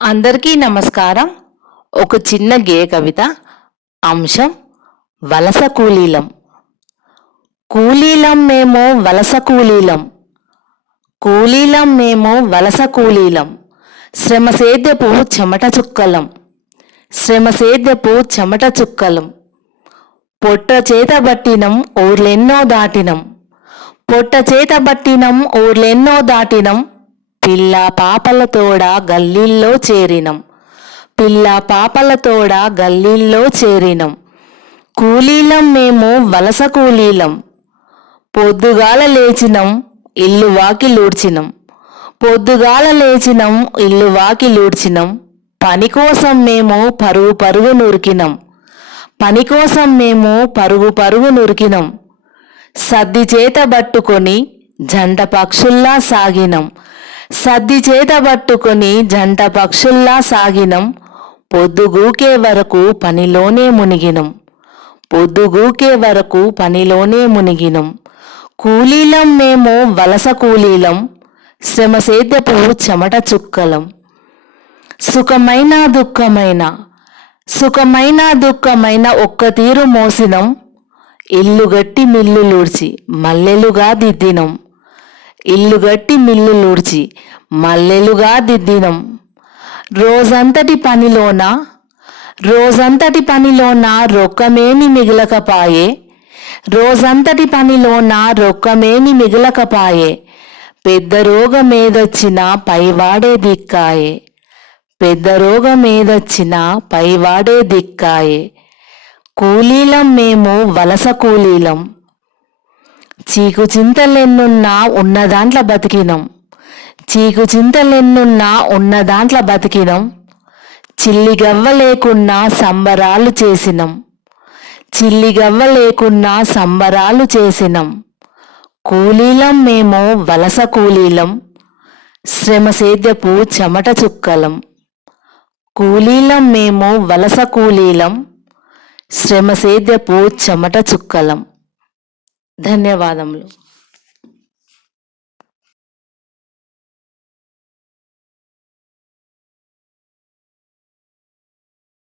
అందరికీ నమస్కారం. ఒక చిన్న గేయ కవిత. అంశం వలస కూలీలం. కూలీలం మేము వలస కూలీలం, కూలీలం మేము వలస కూలీలం, శ్రమ సేద్యపు చెమట చుక్కలం, శ్రమ సేద్యపు చెమట చుక్కలం. పొట్ట చేత బట్టినం ఊర్లెన్నో దాటినం, పొట్ట చేత బట్టినం ఊర్లెన్నో దాటినం, పిల్ల పాపలతోడ గల్లీల్లో చేరినం, పిల్ల పాపలతోడ గల్లీల్లో చేరినం. కూలీలం మేము వలస కూలీలం, పొద్దుగాల లేచినం ఇల్లు వాకిలూడ్చినం, పొద్దుగాల లేచినం ఇల్లు వాకిలూడ్చినం. పని కోసం మేము పరుగు పరుగు నురికినం, పని కోసం మేము పరుగు పరుగు నురికినం. సద్ది చేత పట్టుకొని జంట పక్షుల్లా సాగినం, సద్ది చేత పట్టుకొని జంట పక్షుల్లా సాగినం. పొద్దుగూకే వరకు పనిలోనే మునిగినం, పొద్దుగూకే వరకు పనిలోనే మునిగినం. కూలీలం మేము వలస కూలీలం, శ్రమ సేద్యపు చెమట చుక్కలం. సుఖమైన దుఃఖమైన, సుఖమైన దుఃఖమైన ఒక్క తీరు మోసినం, ఇల్లుగట్టి మిల్లులూడ్చి మల్లెలుగా దిద్దినం, ఇల్లుగట్టి మిల్లులూడ్చి మల్లెలుగా దిద్దినం. రోజంతటి పనిలోన, రోజంతటి పనిలోన రొక్కమేమి మిగలకపాయే, రోజంతటి పనిలోన రొక్కమేమి మిగలకపాయే. పెద్ద రోగమేదొచ్చిన పైవాడే దిక్కాయే, పెద్ద రోగమేదొచ్చిన పైవాడే దిక్కాయే. కూలీలం మేము వలస కూలీలం, చీకు చింతలెన్నున్నా ఉన్నదాంట్ల బతికినం, చీకు చింతలెన్నున్నా ఉన్నదాంట్ల బతికినం. చిల్లిగవ్వ లేకున్నా సంబరాలు చేసినం, చిల్లిగవ్వ లేకున్నా సంబరాలు చేసినం. కూలీలం మేము వలస కూలీలం, శ్రమ సేద్యపు చెమట చుక్కలం, కూలీలం మేము వలస కూలీలం, శ్రమ సేద్యపు చెమట చుక్కలం. ధన్యవాదములు.